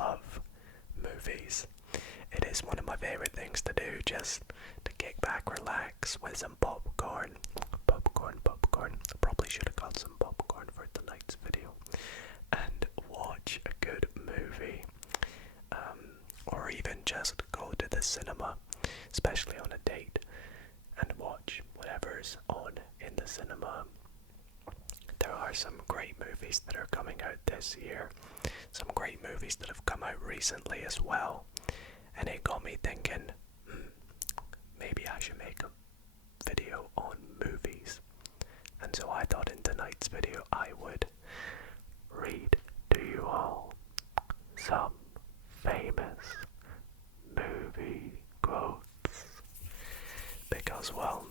love movies. It is one of my favorite things to do, just to kick back, relax with some popcorn. Popcorn. I probably should have got some popcorn for tonight's video. And watch a good movie. Or even just go to the cinema, especially on a date, and watch whatever's on in the cinema. There are some great movies that are coming out this year. Some great movies that have come out recently as well. And it got me thinking, maybe I should make a video on movies. And so I thought in tonight's video I would read to you all some famous movie quotes. Because, well,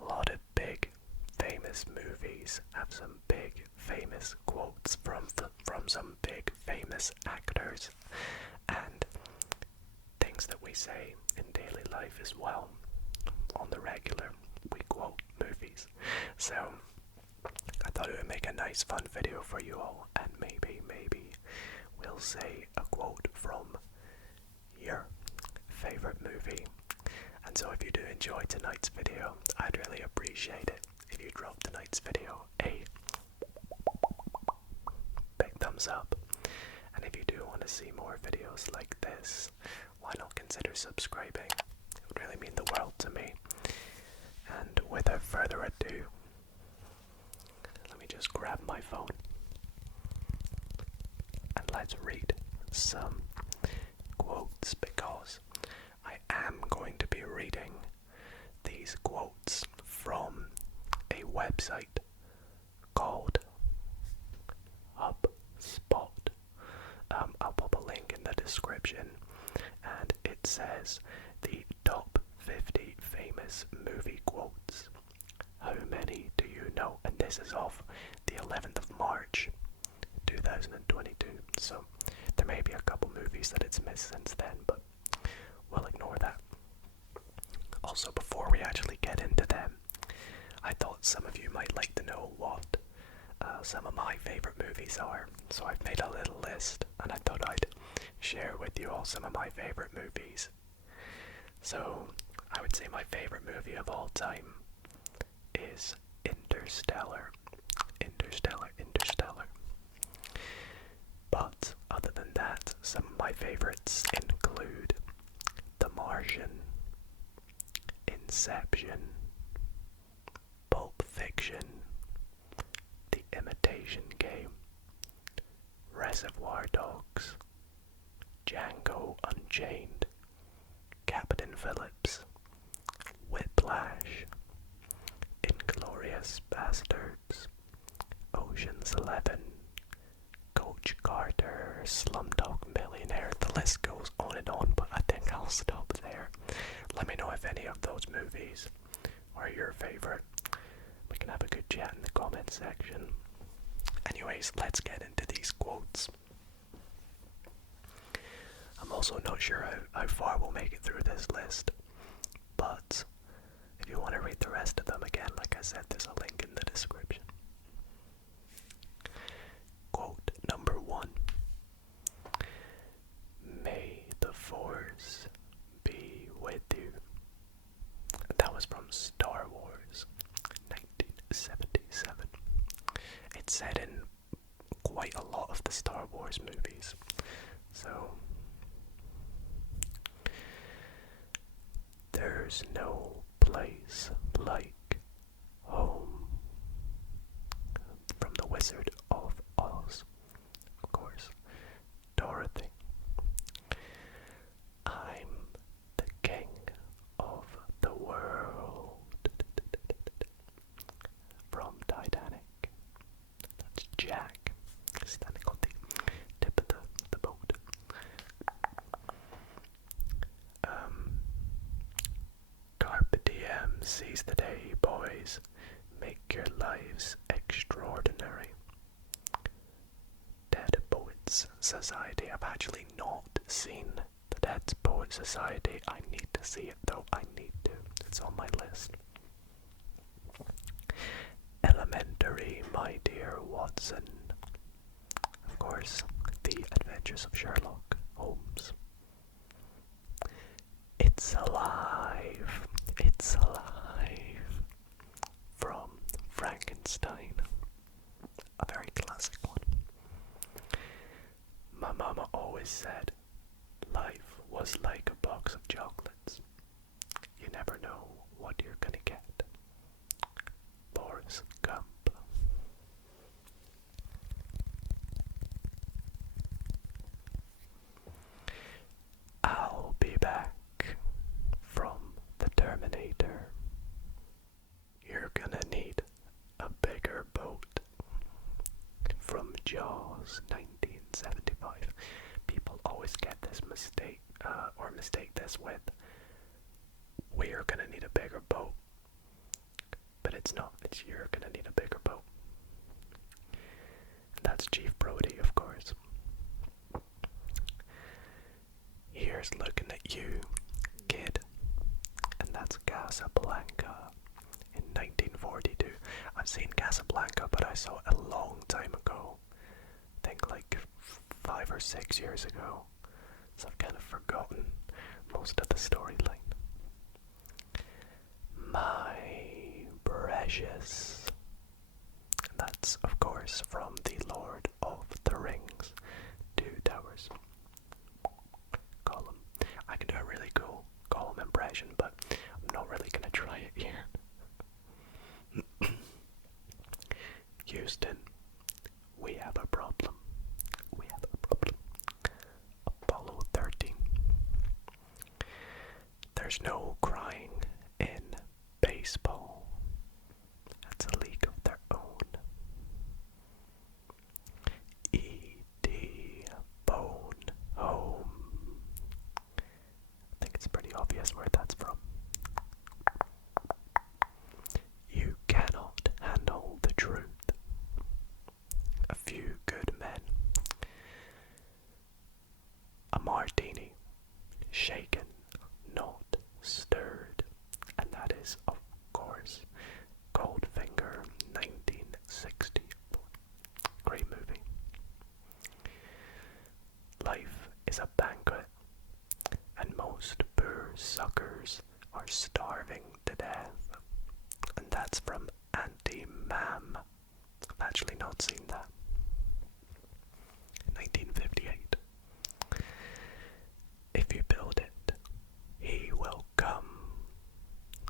a lot of big famous movies have some big famous quotes from some big famous actors, and things that we say in daily life as well. On the regular, we quote movies. So I thought it would make a nice fun video for you all, and maybe we'll say a quote from your favorite movie. And so if you do enjoy tonight's video, I'd really appreciate it if you drop tonight's video a big thumbs up. And if you do want to see more videos like this, why not consider subscribing? It would really mean the world to me. And without further ado, let me just grab my phone and let's read some quotes, because I am going to be reading these quotes from a website called HubSpot. I'll pop a link in the description, and it says the top 50 famous movie quotes. How many do you know? And this is off the 11th of March 2022, so there may be a couple movies that it's missed since then, but we'll ignore that. Also, before we actually get into them, I thought some of you might like to know what some of my favorite movies are, so I've made a little list, and I thought I'd share with you all some of my favorite movies. So, I would say my favorite movie of all time is Interstellar. But other than that, some of my favorites include The Martian, Inception, Pulp Fiction, The Imitation Game, Reservoir Dogs, Django Unchained, Captain Phillips, Whiplash, Inglourious Bastards, Ocean's 11, Coach Carter, Slumdog Millionaire. The list goes on, but I think I'll stop there. Let me know if any of those movies are your favorite. We can have a good chat in the comment section. Anyways, let's get into these quotes. I'm also not sure how far we'll make it through this list, but if you want to read the rest of them, again, like I said, there's a link in the description. Quote number 1. May the Force be with you. That was from Star Wars, 1977. It's set in quite a lot of the Star Wars movies. So, there's no place like home. From The Wizard of Oz, of course. Dorothy. I'm the king of the world. From Titanic. That's Jack, standing on the tip of the boat. Carpe diem, seize the day, boys. Make your lives extraordinary. Dead Poets Society. I've actually not seen the Dead Poets Society. I need to see it though. I need to. It's on my list. Elementary, my dear Watson. Of course, The Adventures of Sherlock Holmes. It's alive. It's alive. From Frankenstein. A very classic one. My mama always said life was like a box of chocolates. You never know what you're gonna get. Forrest Gump. I'll be back from the Terminator. You're gonna need a bigger boat. From Jaws 1975. People always get this mistake, or mistake this with, we're gonna need a bigger boat. But it's not, it's you're gonna need a bigger boat. And that's Chief Brody, of course. Here's looking at you, kid. And that's Casablanca in 1942. I've seen Casablanca, but I saw it a long time ago. I think like 5 or 6 years ago. So I've kind of forgotten most of the storyline. My precious. That's, of course, from The Lord of the Rings. 2 Towers. Gollum. I can do a really cool Gollum impression, but I'm not really going to try it here. Houston, we have a problem. We have a problem. Apollo 13. There's no crying in baseball. That's a league of their own. E.T. Phone Home. I think it's pretty obvious where that's from. You cannot handle the truth. A Few Good Men. A martini, shaken, not stirred. And that is, of course, Goldfinger, 1964. Great movie. Life is a banquet, and most poor suckers are starving to death. And that's from Auntie Mam. I've actually not seen that. 1958. If you build it, he will come.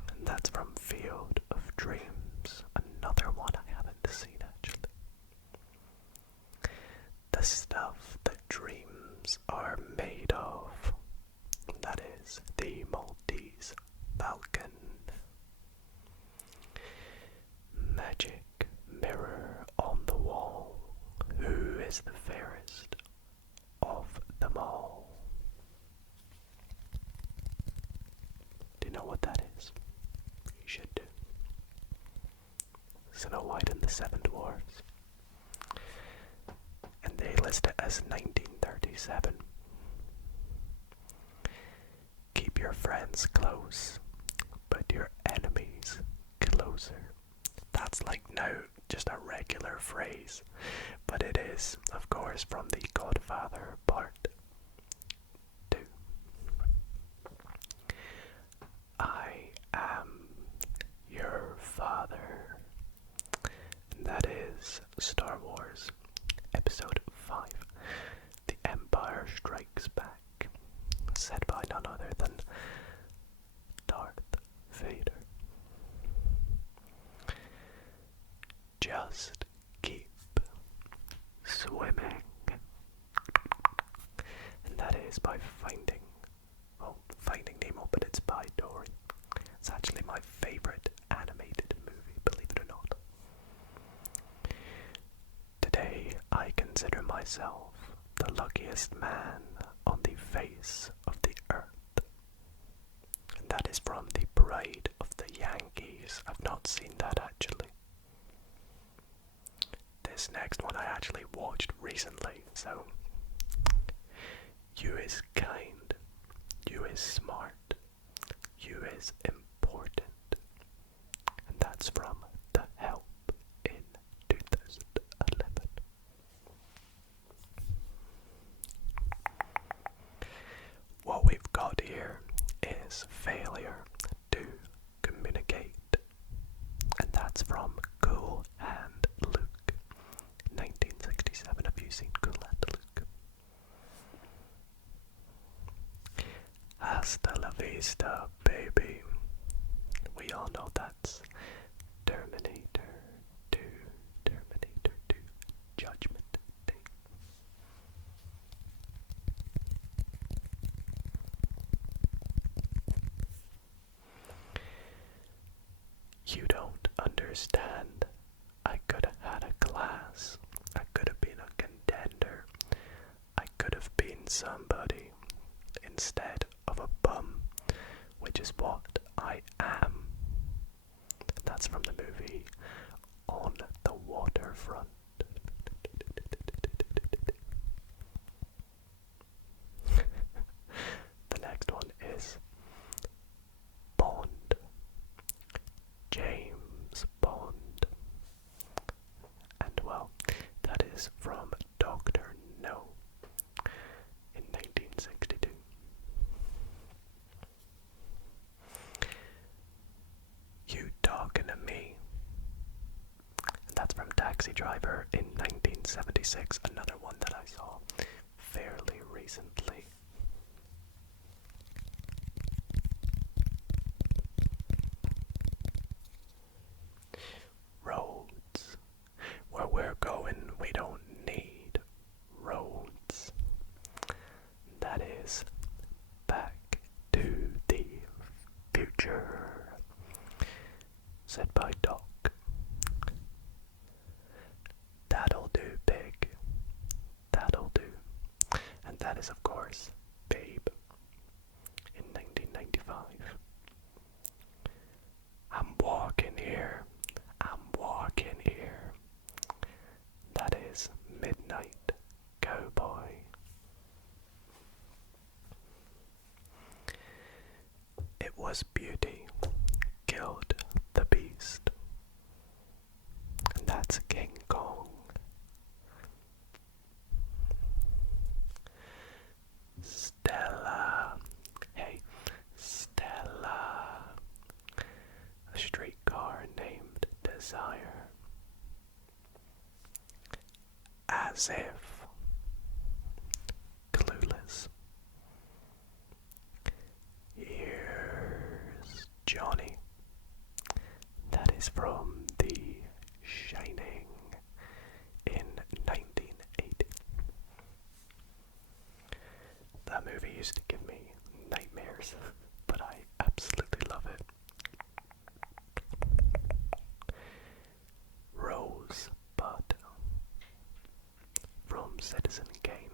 And that's from Field of Dreams. Another one I haven't seen actually. The stuff that dreams are made of. That is the Maltese Falcon. Magic mirror on the wall. Who is the fairest of them all? Do you know what that is? You should do. Snow White and the Seven Dwarfs. And they list it as 1937. Keep your friends close, but your enemies closer. That's like now just a regular phrase, but it is, of course, from The Godfather Part 2. I am your father. And that is Star Wars Episode 5, The Empire Strikes Back, said by none other than Darth Vader. Just keep swimming. And that is by Finding Nemo, but it's by Dory. It's actually my favorite animated movie, believe it or not. Today, I consider myself the luckiest man on the face of the earth. And that is from The Bride of the Yankees. I've not seen that actually. This next one I actually watched recently, so you is kind, you is smart, you is important, and that's from The Help in 2011. vista, baby. We all know that's Terminator 2, Terminator 2, Judgment Day. You don't understand. I could have had a class. I could have been a contender. I could have been somebody instead of a bum, which is what I am. That's from the movie On the Waterfront. The next one is Bond. James Bond. And well, that is from Dr. No in 1962. You talking to me? And that's from Taxi Driver in 1976, another one that I saw fairly recently. Roads. Where we're going, we don't need roads. That is Back to the Future, said by Doc. That'll do, pig. That'll do. And that is, of course, Babe in 1995. I'm walking here. I'm walking here. That is Midnight Cowboy. It was Beauty killed the Beast. And that's King Kong. Stella. Hey, Stella. A streetcar named Desire. As if. Clueless. Here's Johnny. That is from The Shining in 1980. That movie used to give me nightmares, but I absolutely love it. Rosebud from Citizen Kane,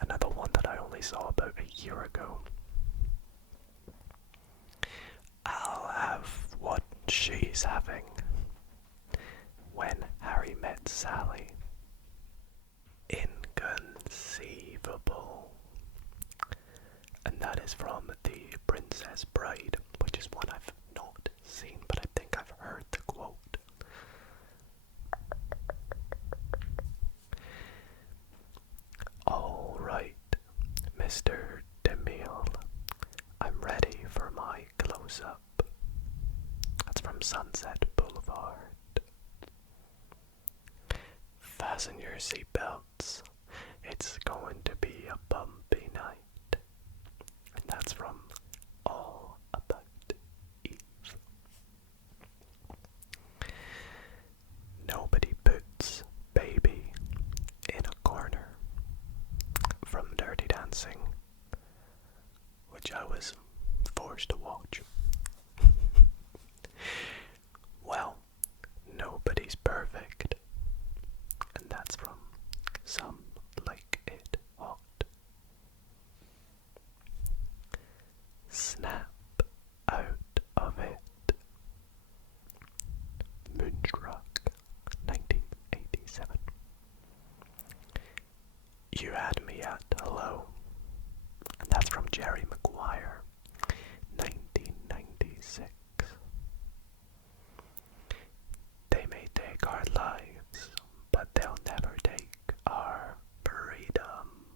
another one that I only saw about a year ago. I'll have what she's having. When Harry Met Sally. Inconceivable. And that is from The Princess Bride, which is one I've not seen, but I think I've heard the quote. All right, Mr. DeMille, I'm ready for my close-up. That's from Sunset Boulevard. Fasten your seatbelts. It's going to be a bumpy night. And that's from All About Eve. Nobody puts baby in a corner, from Dirty Dancing, which I was forced to watch. Well, nobody's perfect, and that's from Some Like It Hot. Snap out of it. Moonstruck, 1987. You had me at hello, and that's from Jerry Maguire, 1996. They may take our lives, but they'll never take our freedom.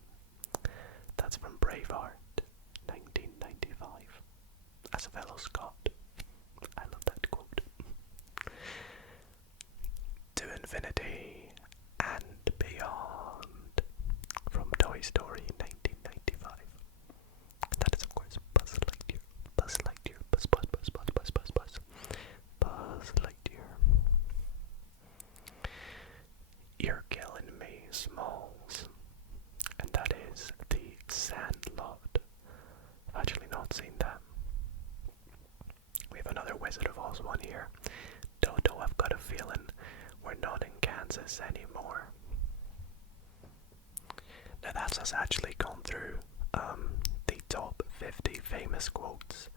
That's from Braveheart, 1995. As a fellow Scot, I love that quote. To Infinity and Beyond, from Toy Story 1995. That is, of course, Buzz Lightyear. involves us actually going through the top 50 famous quotes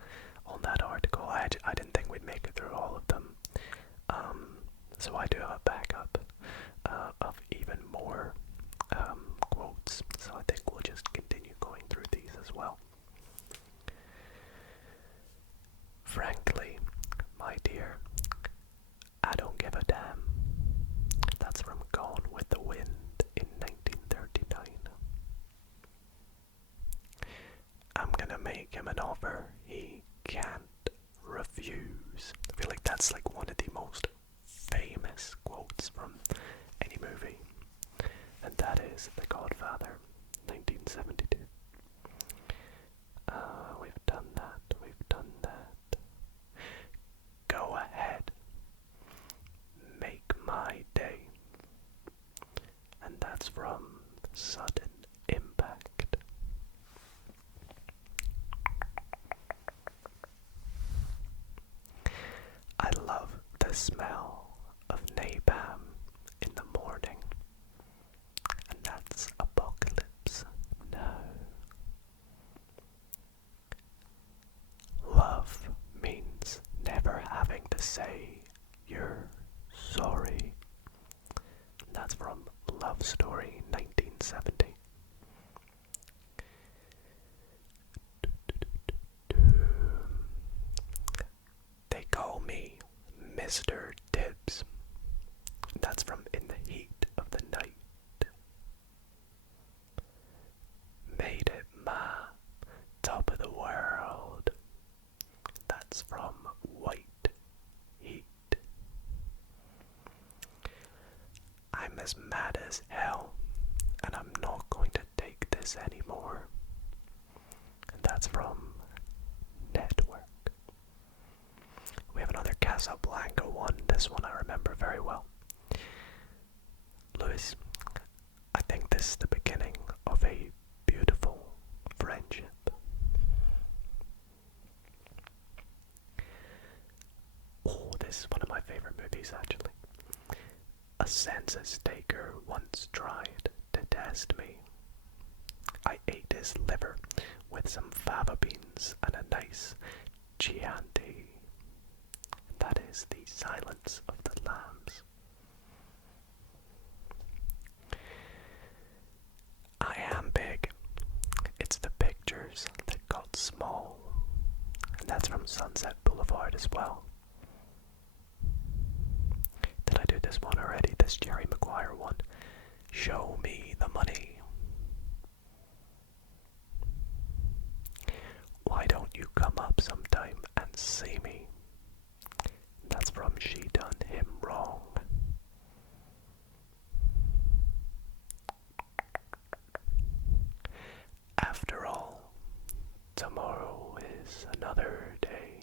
on that article. I didn't think we'd make it through all of them. So I do have a backup of even more quotes. So I think we'll just continue going through these as well. Frankly, my dear, I don't give a damn. That's from Gone with the Wind in 1939. I'm gonna make him an offer he can't refuse. I feel like that's like one of the most famous quotes from any movie, and that is The Godfather, 1972. We've done that, we've done that. Go ahead, make my day, and that's from Sudden Impact. I love the smell of napalm in the morning, and that's Apocalypse Now. Love means never having to say you're sorry. That's from Love Story 1970. They call me Mr. Tibbs. That's from In the Heat of the Night. Made it my top of the world. That's from White Heat. I'm as mad as hell, and I'm not going to take this anymore. And that's from Network. We have another Casablanca one. This one I remember very well. Louis, I think this is the beginning of a beautiful friendship. Oh, this is one of my favorite movies, actually. A census taker once tried to test me. I ate his liver with some fava beans and a nice Chianti. That is The Silence of the Lambs. I am big. It's the pictures that got small. And that's from Sunset Boulevard as well. Did I do this one already? This Jerry Maguire one. Show me the money. Why don't you come up sometime and see me? That's from She Done Him Wrong. After all, tomorrow is another day.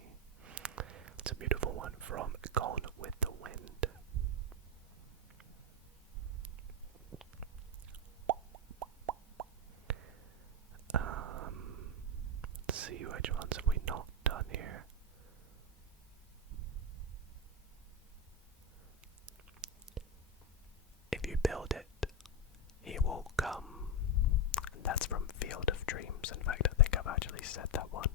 It's a beautiful one from Gone with the Wind. Let's see which ones have we not done here. If you build it, he will come. And that's from Field of Dreams. In fact, I think I've actually said that one.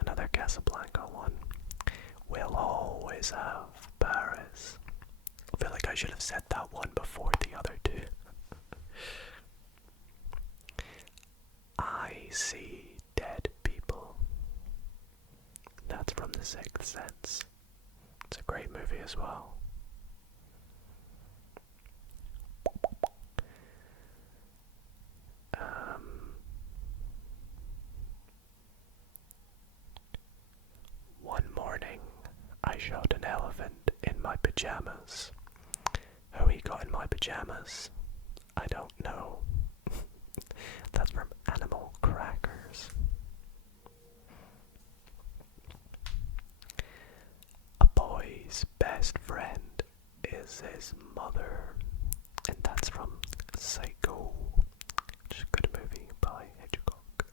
Another Casablanca one. We'll always have Paris. I feel like I should have said that one before the other two. I see dead people. That's from The Sixth Sense. It's a great movie as well. One morning, I shot an elephant in my pajamas. How he got in my pajamas, I don't know. That's from Animal Crackers. A boy's best friend is his mother, and that's from Psycho, which is a good movie by Hitchcock.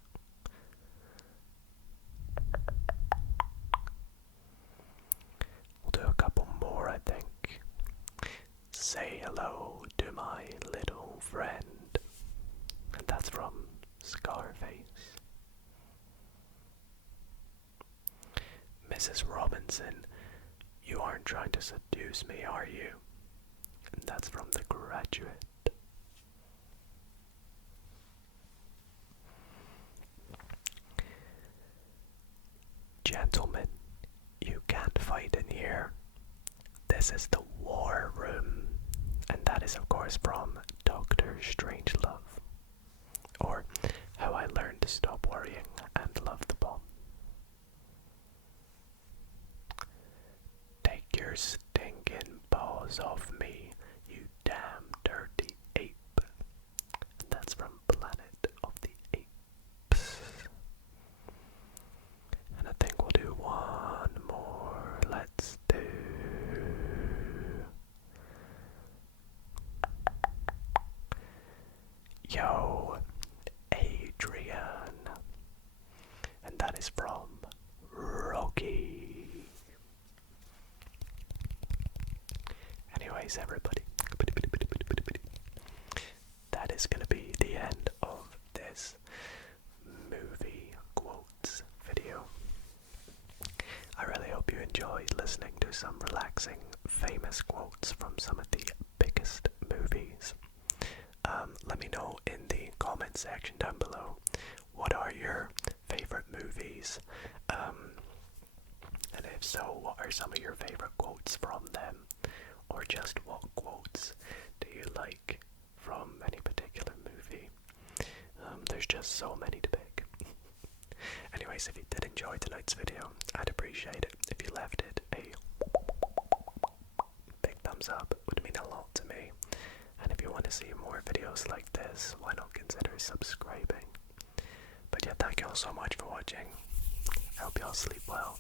We'll do a couple more, I think. say hello to my little friend. And that's from Scarface. Mrs. Robinson, you aren't trying to seduce me, are you? And that's from The Graduate. Gentlemen, you can't fight in here. This is the war room. And that is, of course, from Dr. Strangelove. Or How I Learned to Stop Worrying and Love the Bomb. Take your stinking paws off me, you damn dirty ape. And that's from Planet of the Apes. And I think we'll do one more. Let's do... Yo, Adrian. And that is from Rocky. Anyways, everybody, that is going to be the end of this movie quotes video. I really hope you enjoyed listening to some relaxing, famous quotes from some of the biggest movies. Let me know in the comment section down below, what are your favorite movies? And if so, what are some of your favorite quotes from them? Or just what quotes do you like from any particular movie? There's just so many to pick. Anyways, if you did enjoy tonight's video, I'd appreciate it if you left it a big thumbs up. It would mean a lot to me. And if you want to see more videos like this, why not consider subscribing? But yeah, thank you all so much for watching. I hope you all sleep well,